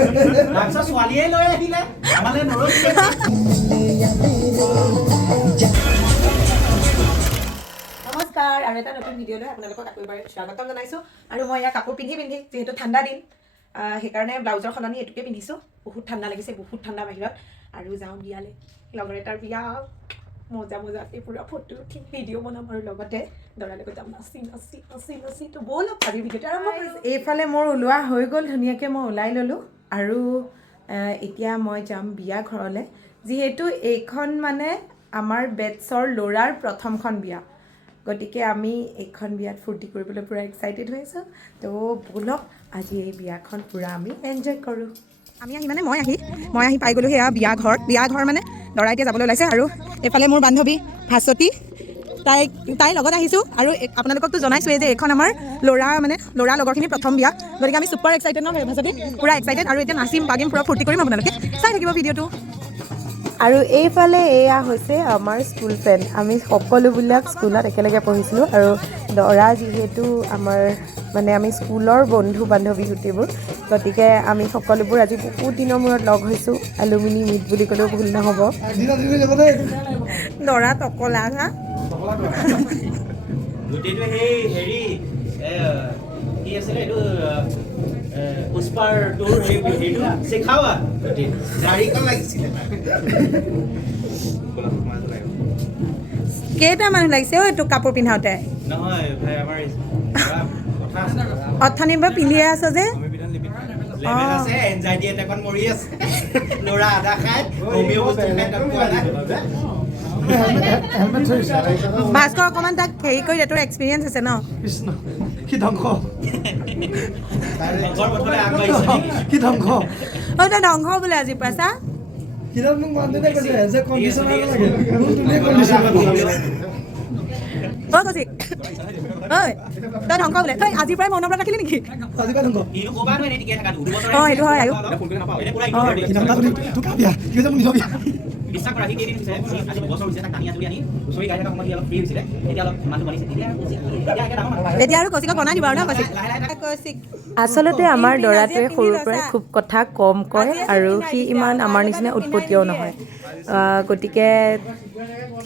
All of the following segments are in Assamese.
তাৰপিছত ছোৱালীয়ে লৈ আহিলে আমালে নৰখিলে নমস্কাৰ আৰু এটা নতুন ভিডিঅ'লৈ আপোনালোকক আকৌ এবাৰ স্বাগতম জনাইছোঁ আৰু মই ইয়াৰ কাপোৰ পিন্ধি যিহেতু ঠাণ্ডা দিন সেইকাৰণে ব্লাউজৰ সলনি এইটোকে পিন্ধিছোঁ বহুত ঠাণ্ডা লাগিছে বহুত ঠাণ্ডা বাহিৰত আৰু যাওঁ বিয়ালৈ লগৰ এটাৰ বিয়া মজা মজাতে পুৰা ফটো উঠিম ভিডিঅ' বনাম আৰু লগতে দৰাৰ লগত যাম নাচি নাচি নাচি নাচি তো ব'লক আজিৰ ভিডিঅ'টো আৰম্ভ কৰিছোঁ এইফালে মোৰ ওলোৱা হৈ গ'ল ধুনীয়াকৈ মই ওলাই ল'লোঁ আৰু এতিয়া মই যাম বিয়া ঘৰলৈ যিহেতু এইখন মানে আমাৰ বেটছৰ ল'ৰাৰ প্ৰথমখন বিয়া গতিকে আমি এইখন বিয়াত ফূৰ্তি কৰিবলৈ পূৰা এক্সাইটেড হৈ আছোঁ তো ব'লক আজি এই বিয়াখন পূৰা আমি এনজয় কৰোঁ আমি মই আহি পাই গ'লোঁ সেয়া বিয়া ঘৰ মানে ল'ৰা এতিয়া যাবলৈ ওলাইছে আৰু এইফালে মোৰ বান্ধৱী ভাস্বতী তাইৰ লগত আহিছোঁ আৰু আপোনালোককতো জনাইছোঁৱেই যে এইখন আমাৰ ল'ৰা লগৰখিনিৰ প্ৰথম বিয়া গতিকে আমি ছুপাৰ এক্সাইটেড ন ভাস্বতী পূৰা এক্সাইটেড আৰু এতিয়া নাচিম বাগিম পূৰা ফূৰ্তি কৰিম আপোনালোকে চাই থাকিব ভিডিঅ'টো আৰু এইফালে এয়া হৈছে আমাৰ স্কুল ফ্ৰেণ্ড আমি সকলোবিলাক স্কুলত একেলগে পঢ়িছিলোঁ আৰু দৰা যিহেতু আমাৰ মানে আমি স্কুলৰ বন্ধু বান্ধৱী গোটেইবোৰ গতিকে আমি সকলোবোৰ আজি বহুত দিনৰ মূৰত লগ হৈছোঁ এলুমিনি মিট বুলি ক'লেও ভুল নহ'ব দৰা টকলা হা গোটেইটো সেই হেৰি কি আছিলে এইটো পুষ্পাৰ তোৰ হেৰিটো শিখাৱা গাড়ীখন লাগিছিলে কেইটা মানুহ লাগিছে অ' এইটো কাপোৰ পিন্ধাওঁতে নহয় ভাই আমাৰ অথনিৰ পৰা পিন্ধিয়ে আছ যে লেভেল আছে এনজাইটি এটাকত মৰি আছে ল'ৰা আধা খাই হোমিও বস্তু খাই তাত পোৱা নাই ভাস্কৰ অকণমান তাক হেৰি কৰি তোৰ এক্সপিৰিয়েঞ্চ আছে ন কি ধ্বংস কি ধ্বংস অ' তই ধ্বংস বোলে আজি পাইছা কিতাপ মোক মানুহজনে কৈছে যে কণ্ডিশ্যন লাগে মোক তুলিয়ে কণ্ডিশ্যন অ' কৌশিক ঐ তই ধ্বংস বোলে তই আজিৰ পৰাই মনৰ পৰা ৰাখিলি নেকি আজি কা ধ্বংস অঁ সেইটো হয় আৰু বিশ্বাস কৰা সি কেইদিন হৈছে আজি বছৰ হৈছে তাক টানি আজৰি আনি হুঁচৰি গাই থকা সময়ত সি অলপ ফ্ৰী হৈছিলে এতিয়া অলপ মানুহ বনিছে এতিয়া আৰু কৌশিকক বনাই দিব আৰু ন কৌশিক আচলতে আমাৰ দৰাটোৱে সৰুৰ পৰাই খুব কথা কম কয় আৰু সি ইমান আমাৰ নিচিনা উৎপতীয়াও নহয় গতিকে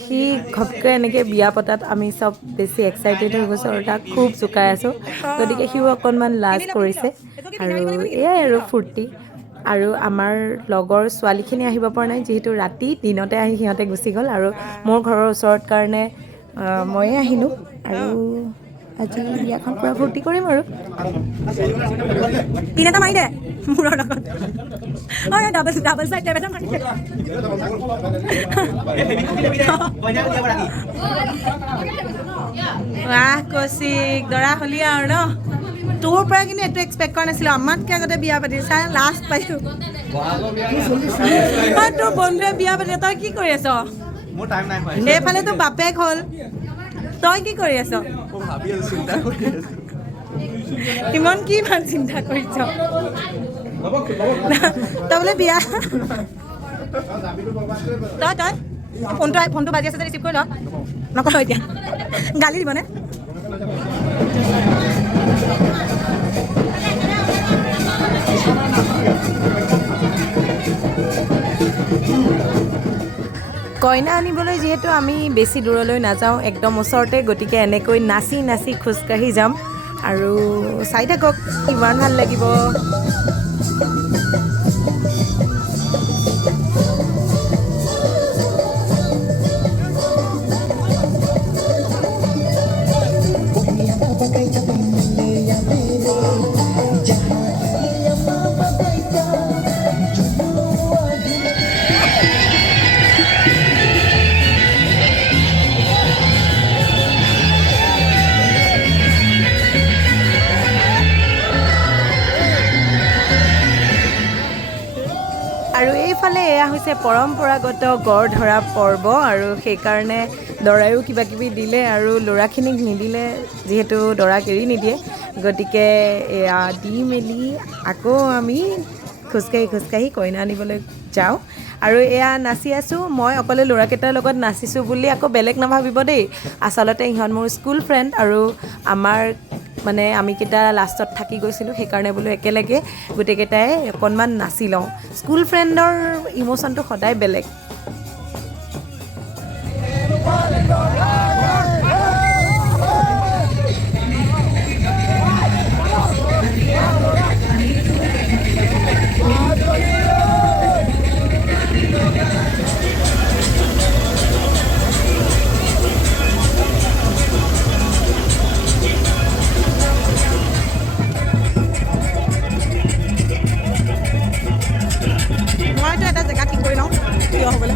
সি ঘপকৈ এনেকৈ বিয়া পতাত আমি চব বেছি এক্সাইটেড হৈ গৈছোঁ আৰু তাক খুব জোকাই আছোঁ গতিকে সিও অকণমান লাজ কৰিছে আৰু এয়াই আৰু ফূৰ্তি আৰু আমাৰ লগৰ ছোৱালীখিনি আহিব পৰা নাই যিহেতু ৰাতি দিনতে আহি সিহঁতে গুচি গ'ল আৰু মোৰ ঘৰৰ ওচৰত কাৰণে ময়ে আহিলোঁ আৰু আজি বিয়াখন পূৰা ফূৰ্তি কৰিম আৰু পিন এটা মাৰি দে মূৰৰ লগত অঁ ডাবল চাইড টেপ এটা মাৰি দে বাহ কৌশিক দৰা হলি আৰু ন তোৰ পৰা কিন্তু এইটো এক্সপেক্ট কৰা নাছিলোঁ আমাতকৈ আগতে বিয়া পাতি চাই লাষ্ট পাইছোঁ তোৰ বন্ধুৱে বিয়া পাতি তই কি কৰি আছ এইফালে তোৰ বাপেক হ'ল তই কি কৰি আছ ইমান চিন্তা কৰিছ তই বোলে বিয়া তই ফোনটো বাজি আছে যে ৰিচিভ কৰি ল নকওঁ এতিয়া গালি দিবনে কইনা আনিবলৈ যিহেতু আমি বেছি দূৰলৈ নাযাওঁ একদম ওচৰতে গতিকে এনেকৈ নাচি নাচি খোজকাঢ়ি যাম আৰু চাই থাকক ইমান ভাল লাগিব আৰু এইফালে এয়া হৈছে পৰম্পৰাগত গড় ধৰা পৰ্ব আৰু সেইকাৰণে দৰায়ো কিবা কিবি দিলে আৰু ল'ৰাখিনিক নিদিলে যিহেতু দৰাক এৰি নিদিয়ে গতিকে এয়া দি মেলি আকৌ আমি খোজকাঢ়ি কইনা আনিবলৈ যাওঁ আৰু এয়া নাচি আছোঁ মই অকলে ল'ৰাকেইটাৰ লগত নাচিছোঁ বুলি আকৌ বেলেগ নাভাবিব দেই আচলতে ইহঁত মোৰ স্কুল ফ্ৰেণ্ড আৰু আমাৰ মানে আমিকেইটা লাষ্টত থাকি গৈছিলোঁ সেইকাৰণে বোলো একেলগে গোটেইকেইটাই অকণমান নাচি লওঁ স্কুল ফ্ৰেণ্ডৰ ইম'শ্যনটো সদায় বেলেগ মইতো এটা জেগা ঠিক কৰি লওঁ থিয় হ'বলৈ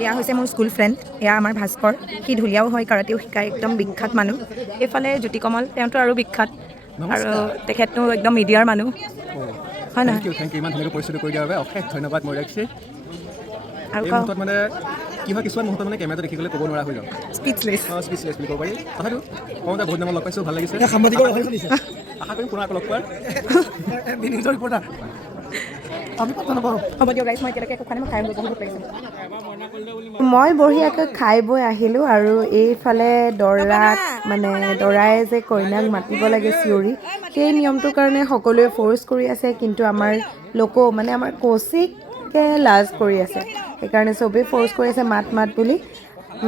এয়া হৈছে মোৰ স্কুল ফ্ৰেণ্ড এয়া আমাৰ ভাস্কৰ সি ঢুলীয়াও হয় কাৰাতেও শিকায় একদম বিখ্যাত মানুহ এইফালে জ্যোতিকমল তেওঁতো আৰু বিখ্যাত আৰু তেখেতনো একদম মিডিয়াৰ মানুহ হয় নহয় থেংক ইউ ইমান ধুনীয়াকৈ পৰিস্থিতি কৰি দিয়াৰ বাবে অশেষ ধন্যবাদ মই ৰাখিছোঁ আৰু এই মুহূৰ্তত মানে কি হয় কিছুমান মুহূৰ্তত মানে কেমেৰাটো দেখি গ'লে ক'ব নোৱাৰা হৈ যাওঁ স্পীচলেছ স্পীচলেছ বুলি ক'ব পাৰি কথাটো কওঁতে বহুত দিনত লগ পাইছোঁ ভাল লাগিছে সাংবাদিকৰ ৰখাই খুলিছে আশা কৰিম পুনৰ আকৌ লগ পোৱাৰ নিউজৰ ৰিপৰ্টাৰ আমি কথা নাপাওঁ হ'ব দিয়ক গাইছ মই এতিয়ালৈকে একো খোৱা নাই মই খাই বহুত পাইছোঁ মই বঢ়িয়াকৈ খাই বৈ আহিলোঁ আৰু এইফালে দৰাই যে কইনাক মাতিব লাগে চিঞৰি সেই নিয়মটোৰ কাৰণে সকলোৱে ফ'ৰ্চ কৰি আছে কিন্তু আমাৰ লকো মানে আমাৰ কৌশিকে লাজ কৰি আছে সেইকাৰণে চবেই ফ'ৰ্চ কৰি আছে মাত বুলি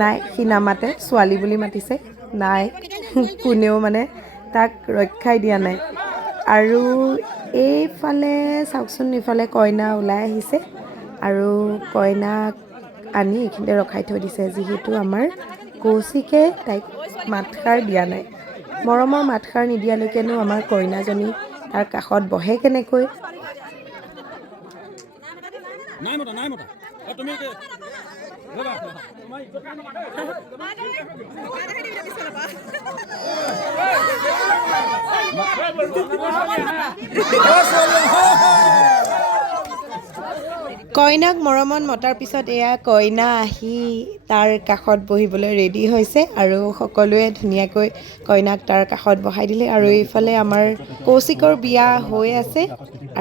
নাই সি নামাতে ছোৱালী বুলি মাতিছে নাই কোনেও মানে তাক ৰক্ষাই দিয়া নাই আৰু এইফালে চাওকচোন ইফালে কইনা ওলাই আহিছে আৰু কইনাক আনি এইখিনিতে ৰখাই থৈ দিছে যিহেতু আমাৰ কৌশিকে তাইক মাতষাৰ দিয়া নাই মৰমৰ মাতষাৰ নিদিয়ালৈকেনো আমাৰ কইনাজনী তাৰ কাষত বহে কেনেকৈ কইনাক মৰমত মতাৰ পিছত এয়া কইনা আহি তাৰ কাষত বহিবলৈ ৰেডি হৈছে আৰু সকলোৱে ধুনীয়াকৈ কইনাক তাৰ কাষত বহাই দিলে আৰু এইফালে আমাৰ কৌশিকৰ বিয়া হৈ আছে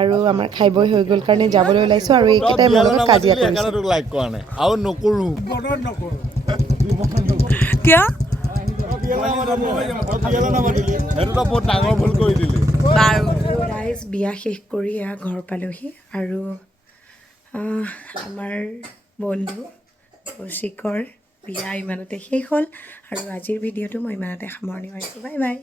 আৰু আমাৰ খাই বৈ হৈ গ'ল কাৰণে যাবলৈ ওলাইছোঁ আৰু এইকেইটাই মোৰ লগত কাজিয়া কৰিছে কিয় বাৰু ৰাইজ বিয়া শেষ কৰি এয়া ঘৰ পালোহি আৰু আমাৰ বন্ধু কৌশিকৰ বিয়া ইমানতে শেষ হ'ল আৰু আজিৰ ভিডিঅ'টো মই ইমানতে সামৰণি মাৰিছোঁ বাই বাই